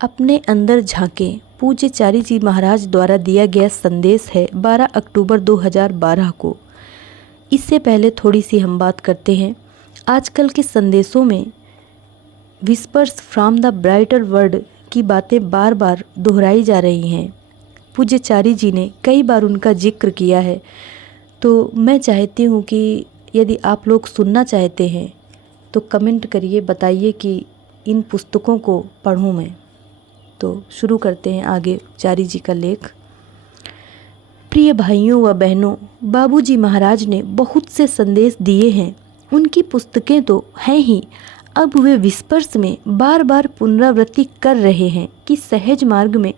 अपने अंदर झांकें। पूज्य चारी जी महाराज द्वारा दिया गया संदेश है 12 अक्टूबर 2012 को। इससे पहले थोड़ी सी हम बात करते हैं। आजकल के संदेशों में whispers from the brighter world की बातें बार बार दोहराई जा रही हैं। पूज्य चारी जी ने कई बार उनका जिक्र किया है, तो मैं चाहती हूँ कि यदि आप लोग सुनना चाहते हैं तो कमेंट करिए, बताइए कि इन पुस्तकों को पढ़ूँ मैं। तो शुरू करते हैं आगे चारी जी का लेख। प्रिय भाइयों व बहनों, बाबूजी महाराज ने बहुत से संदेश दिए हैं। उनकी पुस्तकें तो हैं ही, अब वे विस्पर्श में बार बार पुनरावृत्ति कर रहे हैं कि सहज मार्ग में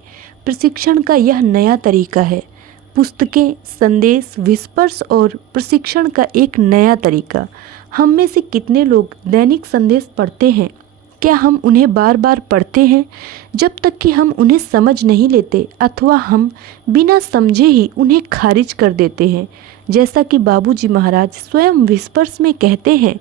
प्रशिक्षण का यह नया तरीका है। पुस्तकें, संदेश, विस्पर्श और प्रशिक्षण का एक नया तरीका। हम में से कितने लोग दैनिक संदेश पढ़ते हैं? क्या हम उन्हें बार बार पढ़ते हैं? जब तक कि हम उन्हें समझ नहीं लेते अथवा हम बिना समझे ही उन्हें खारिज कर देते हैं। जैसा कि बाबूजी महाराज स्वयं विस्पर्श में कहते हैं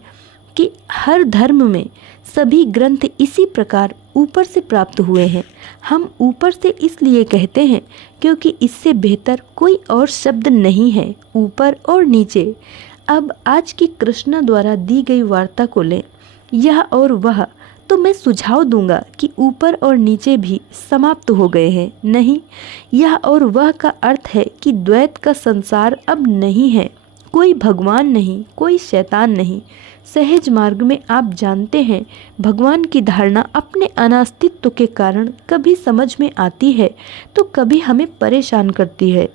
कि हर धर्म में सभी ग्रंथ इसी प्रकार ऊपर से प्राप्त हुए हैं। हम ऊपर से इसलिए कहते हैं क्योंकि इससे बेहतर कोई और शब्द नहीं है, ऊपर और नीचे। अब आज की कृष्णा द्वारा दी गई वार्ता को लें, यह और वह, तो मैं सुझाव दूंगा कि ऊपर और नीचे भी समाप्त हो गए हैं। नहीं, यह और वह का अर्थ है कि द्वैत का संसार अब नहीं है। कोई भगवान नहीं, कोई शैतान नहीं। सहज मार्ग में आप जानते हैं, भगवान की धारणा अपने अनास्तित्व के कारण कभी समझ में आती है तो कभी हमें परेशान करती है।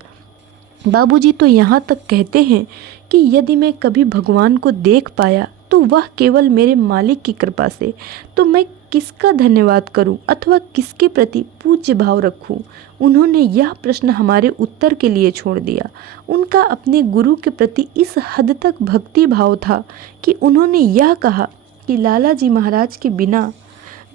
बाबूजी तो यहाँ तक कहते हैं कि यदि मैं कभी भगवान को देख पाया तो वह केवल मेरे मालिक की कृपा से। तो मैं किसका धन्यवाद करूं अथवा किसके प्रति पूज्य भाव रखूं? उन्होंने यह प्रश्न हमारे उत्तर के लिए छोड़ दिया। उनका अपने गुरु के प्रति इस हद तक भक्ति भाव था कि उन्होंने यह कहा कि लाला जी महाराज के बिना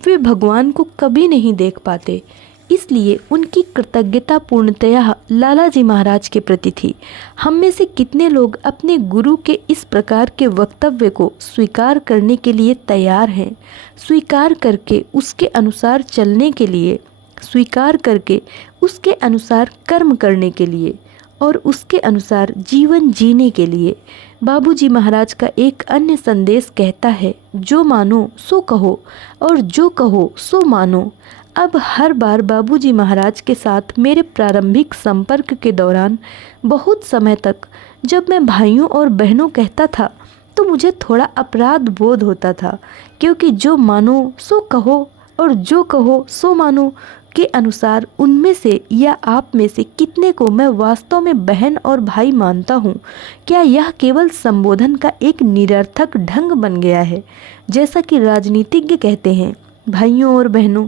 वे भगवान को कभी नहीं देख पाते। इसलिए उनकी कृतज्ञता पूर्णतया लाला जी महाराज के प्रति थी। हम में से कितने लोग अपने गुरु के इस प्रकार के वक्तव्य को स्वीकार करने के लिए तैयार हैं? स्वीकार करके उसके अनुसार चलने के लिए, स्वीकार करके उसके अनुसार कर्म करने के लिए और उसके अनुसार जीवन जीने के लिए। बाबूजी महाराज का एक अन्य संदेश कहता है, जो मानो सो कहो और जो कहो सो मानो। अब हर बार बाबूजी महाराज के साथ मेरे प्रारंभिक संपर्क के दौरान बहुत समय तक जब मैं भाइयों और बहनों कहता था तो मुझे थोड़ा अपराध बोध होता था, क्योंकि जो मानो सो कहो और जो कहो सो मानो के अनुसार उनमें से या आप में से कितने को मैं वास्तव में बहन और भाई मानता हूँ? क्या यह केवल संबोधन का एक निरर्थक ढंग बन गया है, जैसा कि राजनीतिज्ञ कहते हैं? भाइयों और बहनों,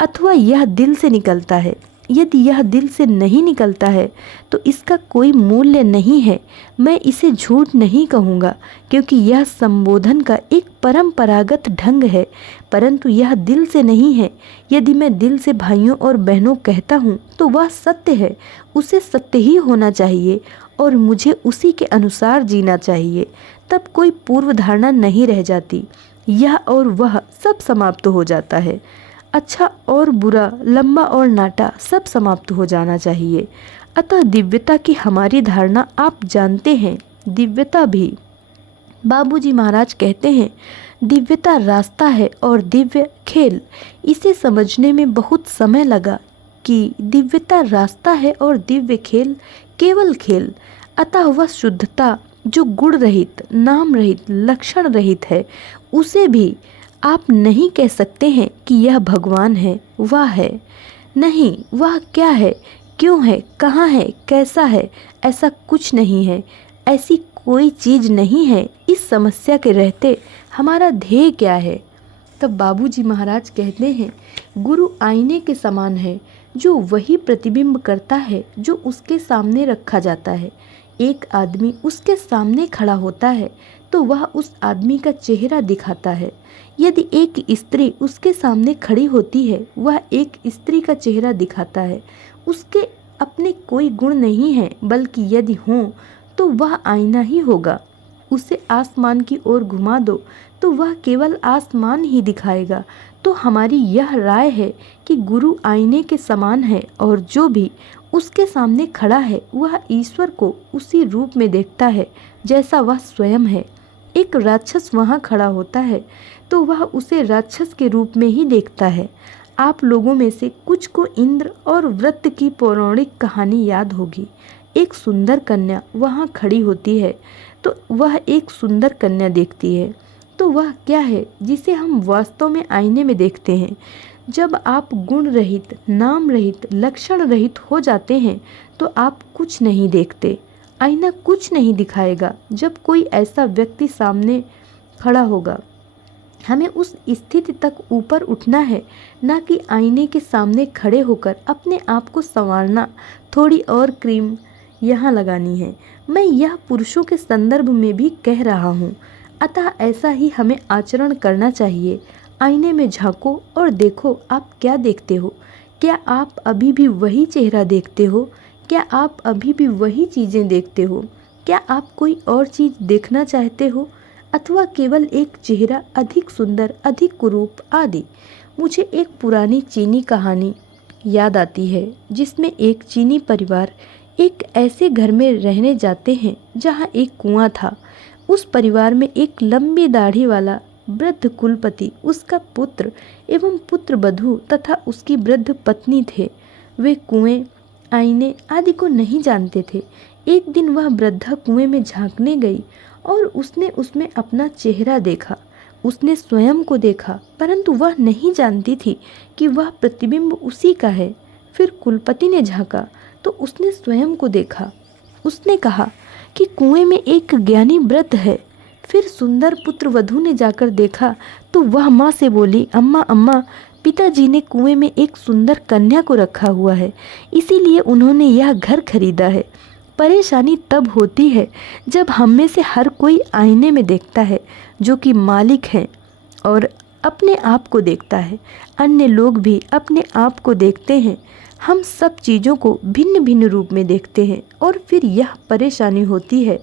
अथवा यह दिल से निकलता है? यदि यह दिल से नहीं निकलता है तो इसका कोई मूल्य नहीं है। मैं इसे झूठ नहीं कहूँगा, क्योंकि यह संबोधन का एक परंपरागत ढंग है, परंतु यह दिल से नहीं है। यदि मैं दिल से भाइयों और बहनों कहता हूँ तो वह सत्य है, उसे सत्य ही होना चाहिए और मुझे उसी के अनुसार जीना चाहिए। तब कोई पूर्व धारणा नहीं रह जाती, यह और वह सब समाप्त हो जाता है। अच्छा और बुरा, लंबा और नाटा सब समाप्त हो जाना चाहिए। अतः दिव्यता की हमारी धारणा आप जानते हैं, दिव्यता भी। बाबूजी महाराज कहते हैं, दिव्यता रास्ता है और दिव्य खेल। इसे समझने में बहुत समय लगा कि दिव्यता रास्ता है और दिव्य खेल केवल खेल। अतः वह शुद्धता जो गुण रहित, नाम रहित, लक्षण रहित है, उसे भी आप नहीं कह सकते हैं कि यह भगवान है, वह है। नहीं, वह क्या है, क्यों है, कहाँ है, कैसा है, ऐसा कुछ नहीं है। ऐसी कोई चीज़ नहीं है। इस समस्या के रहते हमारा ध्येय क्या है? तब बाबूजी महाराज कहते हैं, गुरु आईने के समान है, जो वही प्रतिबिंब करता है जो उसके सामने रखा जाता है। एक आदमी उसके सामने खड़ा होता है तो वह उस आदमी का चेहरा दिखाता है। यदि एक स्त्री उसके सामने खड़ी होती है, वह एक स्त्री का चेहरा दिखाता है। उसके अपने कोई गुण नहीं है, बल्कि यदि हों तो वह आईना ही होगा। उसे आसमान की ओर घुमा दो तो वह केवल आसमान ही दिखाएगा। तो हमारी यह राय है कि गुरु आईने के समान है और जो भी उसके सामने खड़ा है वह ईश्वर को उसी रूप में देखता है जैसा वह स्वयं है। एक राक्षस वहाँ खड़ा होता है तो वह उसे राक्षस के रूप में ही देखता है। आप लोगों में से कुछ को इंद्र और वृत्त की पौराणिक कहानी याद होगी। एक सुंदर कन्या वहाँ खड़ी होती है तो वह एक सुंदर कन्या देखती है। तो वह क्या है जिसे हम वास्तव में आईने में देखते हैं। जब आप गुण रहित, नाम रहित, लक्षण रहित हो जाते हैं तो आप कुछ नहीं देखते। आईना कुछ नहीं दिखाएगा। जब कोई ऐसा व्यक्ति सामने खड़ा होगा, हमें उस स्थिति तक ऊपर उठना है, ना कि आईने के सामने खड़े होकर अपने आप को संवारना, थोड़ी और क्रीम यहाँ लगानी है। मैं यह पुरुषों के संदर्भ में भी कह रहा हूँ। अतः ऐसा ही हमें आचरण करना चाहिए। आईने में झांको और देखो आप क्या देखते हो। क्या आप अभी भी वही चेहरा देखते हो? क्या आप अभी भी वही चीज़ें देखते हो? क्या आप कोई और चीज़ देखना चाहते हो, अथवा केवल एक चेहरा अधिक सुंदर, अधिक कुरूप आदि? मुझे एक पुरानी चीनी कहानी याद आती है जिसमें एक चीनी परिवार एक ऐसे घर में रहने जाते हैं जहाँ एक कुआं था। उस परिवार में एक लंबी दाढ़ी वाला वृद्ध कुलपति, उसका पुत्र एवं पुत्रवधू तथा उसकी वृद्ध पत्नी थे। वे कुएं, आईने आदि को नहीं जानते थे। एक दिन वह वृद्धा कुएं में झांकने गई और उसने उसमें अपना चेहरा देखा। उसने स्वयं को देखा, परंतु वह नहीं जानती थी कि वह प्रतिबिंब उसी का है। फिर कुलपति ने झांका तो उसने स्वयं को देखा। उसने कहा कि कुएं में एक ज्ञानी वृद्ध है। फिर सुंदर पुत्र वधू ने जाकर देखा तो वह माँ से बोली, अम्मा अम्मा, पिताजी ने कुएं में एक सुंदर कन्या को रखा हुआ है, इसीलिए उन्होंने यह घर खरीदा है। परेशानी तब होती है जब हम में से हर कोई आईने में देखता है जो कि मालिक है और अपने आप को देखता है। अन्य लोग भी अपने आप को देखते हैं। हम सब चीज़ों को भिन्न भिन्न रूप में देखते हैं और फिर यह परेशानी होती है।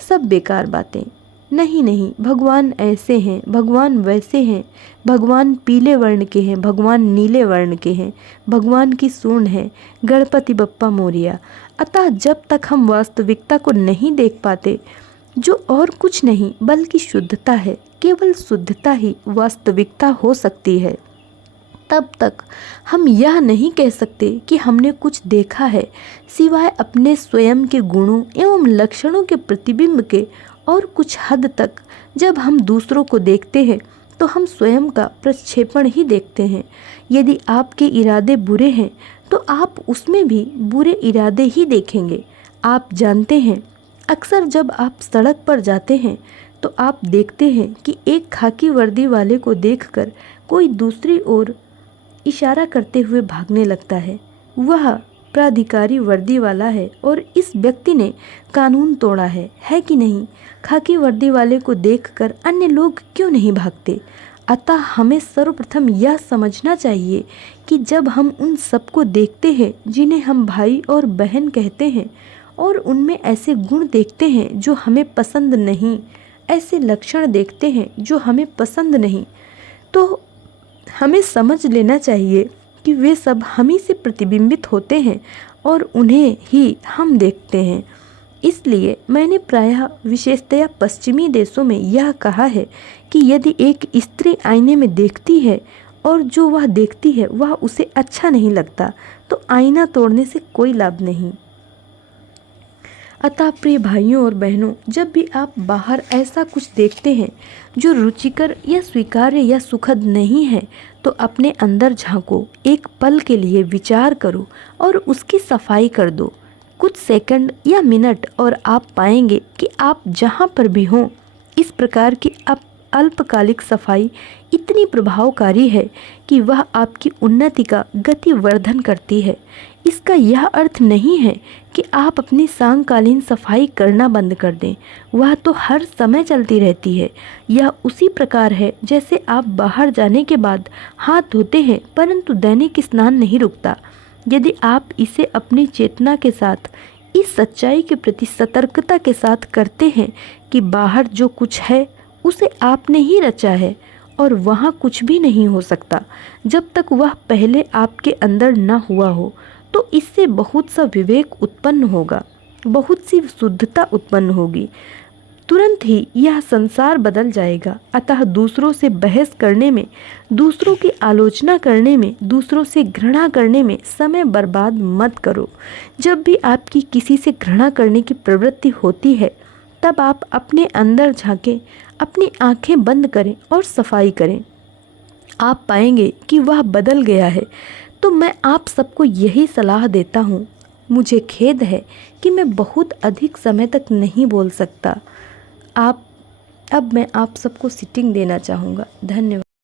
सब बेकार बातें। नहीं नहीं, भगवान ऐसे हैं, भगवान वैसे हैं, भगवान पीले वर्ण के हैं, भगवान नीले वर्ण के हैं, भगवान की सूंड है, गणपति बप्पा मोरिया। अतः जब तक हम वास्तविकता को नहीं देख पाते, जो और कुछ नहीं बल्कि शुद्धता है, केवल शुद्धता ही वास्तविकता हो सकती है, तब तक हम यह नहीं कह सकते कि हमने कुछ देखा है सिवाय अपने स्वयं के गुणों एवं लक्षणों के प्रतिबिंब के। और कुछ हद तक जब हम दूसरों को देखते हैं तो हम स्वयं का प्रक्षेपण ही देखते हैं। यदि आपके इरादे बुरे हैं तो आप उसमें भी बुरे इरादे ही देखेंगे। आप जानते हैं, अक्सर जब आप सड़क पर जाते हैं तो आप देखते हैं कि एक खाकी वर्दी वाले को देखकर कोई दूसरी ओर इशारा करते हुए भागने लगता है। वह प्राधिकारी वर्दी वाला है और इस व्यक्ति ने कानून तोड़ा है कि नहीं? खाकी वर्दी वाले को देखकर अन्य लोग क्यों नहीं भागते? अतः हमें सर्वप्रथम यह समझना चाहिए कि जब हम उन सबको देखते हैं जिन्हें हम भाई और बहन कहते हैं और उनमें ऐसे गुण देखते हैं जो हमें पसंद नहीं, ऐसे लक्षण देखते हैं जो हमें पसंद नहीं, तो हमें समझ लेना चाहिए कि वे सब हम ही से प्रतिबिंबित होते हैं और उन्हें ही हम देखते हैं। इसलिए मैंने प्रायः विशेषतया पश्चिमी देशों में यह कहा है कि यदि एक स्त्री आईने में देखती है और जो वह देखती है वह उसे अच्छा नहीं लगता तो आईना तोड़ने से कोई लाभ नहीं। अतः प्रिय भाइयों और बहनों, जब भी आप बाहर ऐसा कुछ देखते हैं जो रुचिकर या स्वीकार्य या सुखद नहीं है तो अपने अंदर झांको, एक पल के लिए विचार करो और उसकी सफाई कर दो। कुछ सेकंड या मिनट और आप पाएंगे कि आप जहाँ पर भी हों, इस प्रकार की अल्पकालिक सफाई इतनी प्रभावकारी है कि वह आपकी उन्नति का गतिवर्धन करती है। इसका यह अर्थ नहीं है कि आप अपनी सांकालीन सफाई करना बंद कर दें, वह तो हर समय चलती रहती है। यह उसी प्रकार है जैसे आप बाहर जाने के बाद हाथ धोते हैं परंतु दैनिक स्नान नहीं रुकता। यदि आप इसे अपनी चेतना के साथ, इस सच्चाई के प्रति सतर्कता के साथ करते हैं कि बाहर जो कुछ है उसे आपने ही रचा है और वहाँ कुछ भी नहीं हो सकता जब तक वह पहले आपके अंदर न हुआ हो। तो इससे बहुत सा विवेक उत्पन्न होगा, बहुत सी शुद्धता उत्पन्न होगी, तुरंत ही यह संसार बदल जाएगा। अतः दूसरों से बहस करने में, दूसरों की आलोचना करने में, दूसरों से घृणा करने में समय बर्बाद मत करो। जब भी आपकी किसी से घृणा करने की प्रवृत्ति होती है, तब आप अपने अंदर झांकें, अपनी आंखें बंद करें और सफाई करें। आप पाएंगे कि वह बदल गया है। तो मैं आप सबको यही सलाह देता हूँ। मुझे खेद है कि मैं बहुत अधिक समय तक नहीं बोल सकता। अब मैं आप सबको सिटिंग देना चाहूँगा। धन्यवाद।